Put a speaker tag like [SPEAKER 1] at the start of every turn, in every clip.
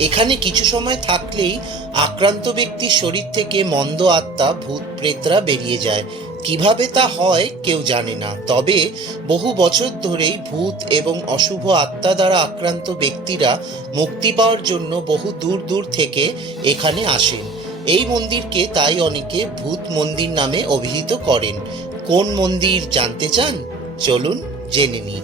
[SPEAKER 1] এখানে কিছু সময় থাকলেই আক্রান্ত ব্যক্তির শরীর থেকে মন্দ আত্মা, ভূত, প্রেতরা বেরিয়ে যায়। কীভাবে তা হয় কেউ জানে না, তবে বহু বছর ধরেই ভূত এবং অশুভ আত্মা দ্বারা আক্রান্ত ব্যক্তিরা মুক্তি পাওয়ার জন্য বহু দূর দূর থেকে এখানে আসেন। এই মন্দিরকে তাই অনেকে ভূত মন্দির নামে অভিহিত করেন। কোন মন্দির জানতে চান? চলুন জেনে নিই।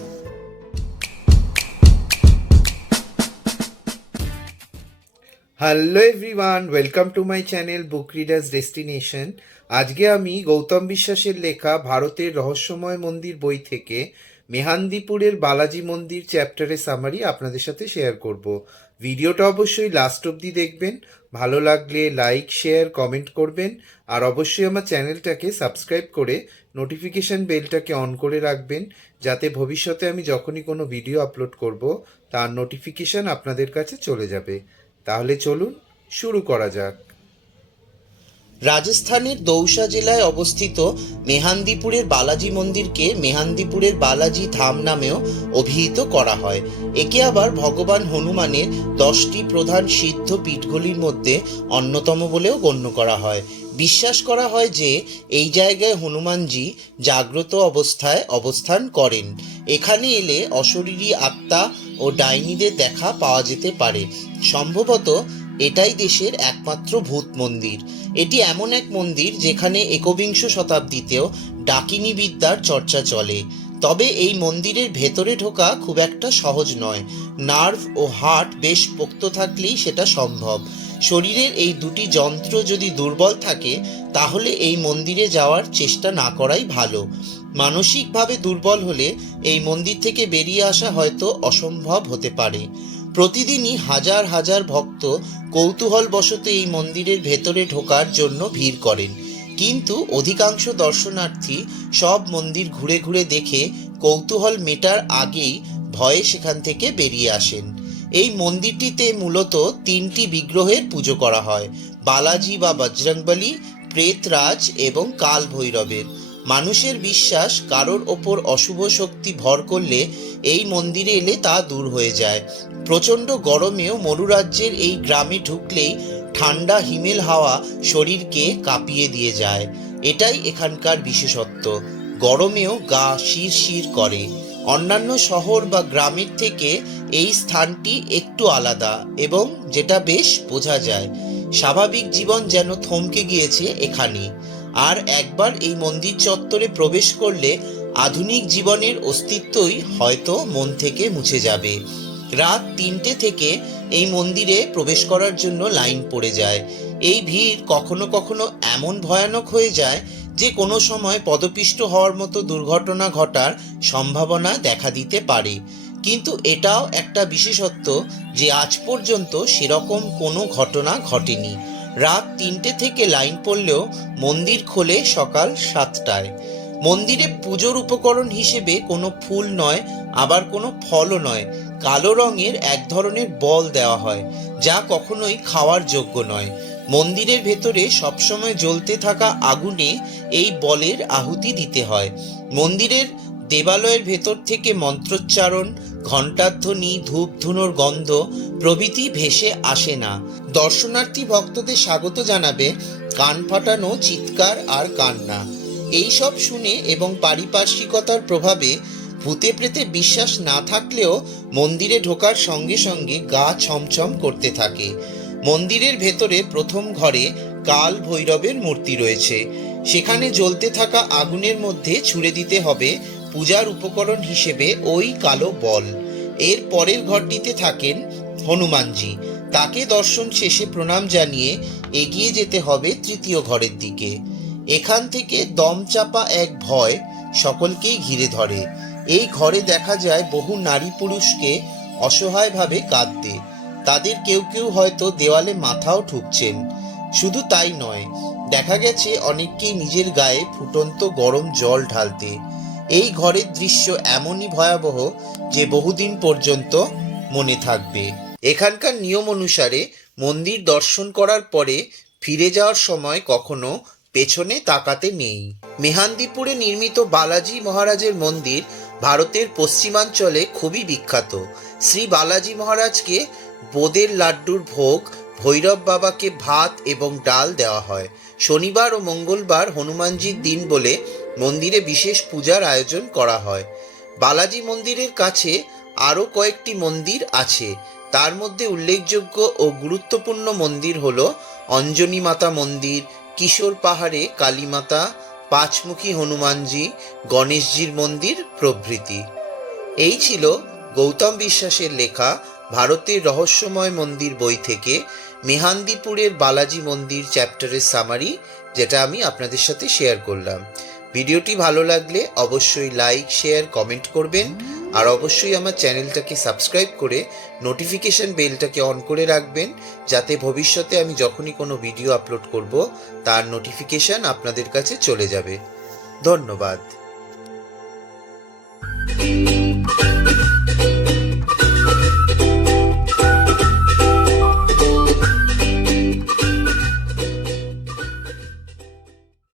[SPEAKER 1] Hello everyone welcome to my channel book readers destination আজকে আমি গৌতম বিশ্বাসের লেখা ভারতের রহস্যময় মন্দির বই থেকে মেহান্দিপুরের বালাজি মন্দির চ্যাপ্টারের সামারি আপনাদের সাথে শেয়ার করব। ভিডিওটা অবশ্যই লাস্ট অবধি দেখবেন। ভালো লাগলে লাইক শেয়ার কমেন্ট করবেন। আর অবশ্যই আমার চ্যানেলটাকে সাবস্ক্রাইব করে নোটিফিকেশন বেলটাকে অন করে রাখবেন। যাতে ভবিষ্যতে আমি যখনই কোনো ভিডিও আপলোড করব, তার নোটিফিকেশন আপনাদের কাছে চলে যাবে। তাহলে চলুন শুরু করা যাক। রাজস্থানের দৌসা জেলায় অবস্থিত মেহান্দিপুরের বালাজি মন্দিরকে মেহান্দিপুরের বালাজি ধাম নামেও অভিহিত করা হয়। একে আবার ভগবান হনুমানের দশটি প্রধান সিদ্ধ পীঠগুলির মধ্যে অন্যতম বলেও গণ্য করা হয়। বিশ্বাস করা হয় যে, এই জায়গায় হনুমানজি জাগ্রত অবস্থায় অবস্থান করেন। এখানে এলে অশরীরী আত্মা ও ডাইনিদের দেখা পাওয়া যেতে পারে। সম্ভবত এটাই দেশের একমাত্র ভূত মন্দির। এটি এমন এক মন্দির যেখানে একবিংশ শতাব্দীতেও ডাকিনী বিদ্যার চর্চা চলে। তবে এই মন্দিরের ভেতরে ঢোকা খুব একটা সহজ নয়। নার্ভ ও হার্ট বেশ পোক্ত থাকলেই সেটা সম্ভব। শরীরের এই দুটি যন্ত্র যদি দুর্বল থাকে, তাহলে এই মন্দিরে যাওয়ার চেষ্টা না করাই ভালো। মানসিকভাবে দুর্বল হলে এই মন্দির থেকে বেরিয়ে আসা হয়তো অসম্ভব হতে পারে। প্রতিদিনই হাজার হাজার ভক্ত কৌতূহলবশত এই মন্দিরের ভেতরে ঢোকার জন্য ভিড় করেন। কিন্তু অধিকাংশ দর্শনার্থী সব মন্দির ঘুরে ঘুরে দেখে কৌতূহল মেটার আগেই ভয়ে সেখান থেকে বেরিয়ে আসেন। এই মন্দিরটিতে মূলত তিনটি বিগ্রহের পুজো করা হয়, বালাজি বা বজরংবলী, প্রেতরাজ এবং কাল ভৈরবের মানুষের বিশ্বাস কারোর ওপর অশুভ শক্তি ভর করলে এই মন্দিরে এলে তা দূর হয়ে যায়। প্রচণ্ড গরমেও মরুরাজ্যের এই গ্রামে ঢুকলেই ঠান্ডা, হিমেল হাওয়া শরীরকে কাঁপিয়ে দিয়ে যায়। এটাই এখানকার বিশেষত্ব। গরমেও গা শির শির করে। অন্যান্য শহর বা গ্রামের থেকে এই স্থানটি একটু আলাদা এবং যেটা বেশ বোঝা যায়। স্বাভাবিক জীবন যেন থমকে গিয়েছে এখানে আর একবার এই মন্দির চত্বরে প্রবেশ করলে আধুনিক জীবনের অস্তিত্বই হয়তো মন থেকে মুছে যাবে। রাত তিনটে থেকে এই মন্দিরে প্রবেশ করার জন্য লাইন পড়ে যায়। এই ভিড় কখনো কখনো এমন ভয়ানক হয়ে যায় যে কোনো সময় পদপিষ্ট হওয়ার মতো দুর্ঘটনা ঘটার সম্ভাবনা দেখা দিতে পারে। কিন্তু এটাও একটা বিশেষত্ব যে আজ পর্যন্ত সেরকম কোনো ঘটনা ঘটেনি। রাত তিনটে থেকে লাইন পড়লেও মন্দির খোলে সকাল সাতটায়। মন্দিরে পুজোর উপকরণ হিসেবে কোনো ফুল নয়, আবার কোনো ফলও নয়। কালো রঙের এক ধরনের বল দেওয়া হয়, যা কখনোই খাওয়ার যোগ্য নয়। মন্দিরের ভেতরে সবসময় জ্বলতে থাকা আগুনে এই বলের আহুতি দিতে হয়। মন্দিরের দেবালয়ের ভেতর থেকে মন্ত্রোচ্চারণ, ঘণ্টাধ্বনি ধূপ ধুনোর গন্ধ প্রভৃতি ভেসে আসে না। দর্শনার্থী ভক্তদের স্বাগত জানাবে কান ফাটানো, চিৎকার আর কান্না। এইসব শুনে এবং পারিপার্শ্বিকতার প্রভাবে ভূতে প্রেতে বিশ্বাস না থাকলেও মন্দিরে ঢোকার সঙ্গে সঙ্গে গা ছমছম করতে থাকে। মন্দিরের ভেতরে প্রথম ঘরে কাল ভৈরবের মূর্তি রয়েছে। সেখানে জ্বলতে থাকা আগুনের মধ্যে ছুড়ে দিতে হবে পূজার উপকরণ হিসেবে ওই কালো বল। এর পরের ঘরটিতে থাকেন হনুমানজি। তাকে দর্শন শেষে প্রণাম জানিয়ে এগিয়ে যেতে হবে তৃতীয় ঘরের দিকে। এখান থেকে দম চাপা এক ভয় সকলকেই ঘিরে ধরে। এই ঘরে দেখা যায় বহু নারী পুরুষকে অসহায়ভাবে কাঁদতে। তাদের কেউ কেউ হয়তো দেওয়ালে মাথাও ঠুকছেন। শুধু তাই নয়, দেখা গেছে অনেককেই নিজের গায়ে ফুটন্ত গরম জল ঢালতে। এই ঘরের দৃশ্য এমনই ভয়াবহ যে বহুদিন পর্যন্ত মনে থাকবে। এখানকার নিয়ম অনুসারে মন্দির দর্শন করার পরে ফিরে যাওয়ার সময় কখনো পেছনে তাকাতে নেই। মেহান্দিপুরে নির্মিত বালাজি মহারাজের মন্দির ভারতের পশ্চিমাঞ্চলে খুবই বিখ্যাত। শ্রী বালাজি মহারাজকে বোদের লাড্ডুর ভোগ, ভৈরব বাবাকে ভাত এবং ডাল দেওয়া হয়। শনিবার ও মঙ্গলবার হনুমানজির দিন বলে মন্দিরে বিশেষ পূজার আয়োজন করা হয়। বালাজি মন্দিরের কাছে আরও কয়েকটি মন্দির আছে। তার মধ্যে উল্লেখযোগ্য ও গুরুত্বপূর্ণ মন্দির হল অঞ্জনী মাতা মন্দির, কিশোর পাহাড়ে কালীমাতা পাঁচমুখী হনুমানজি, গণেশজির মন্দির প্রভৃতি। এই ছিল গৌতম বিশ্বাসের লেখা ভারতের রহস্যময় মন্দির বই থেকে মেহান্দিপুরের বালাজি মন্দির চ্যাপ্টারের সামারি যেটা আমি আপনাদের সাথে শেয়ার করলাম। ভিডিওটি ভালো লাগলে অবশ্যই লাইক, শেয়ার, কমেন্ট করবেন। আর অবশ্যই আমার চ্যানেলটাকে সাবস্ক্রাইব করে নোটিফিকেশন বেলটাকে অন করে রাখবেন, যাতে ভবিষ্যতে আমি যখনই কোনো ভিডিও আপলোড করব, তার নোটিফিকেশন আপনাদের কাছে চলে যাবে। ধন্যবাদ।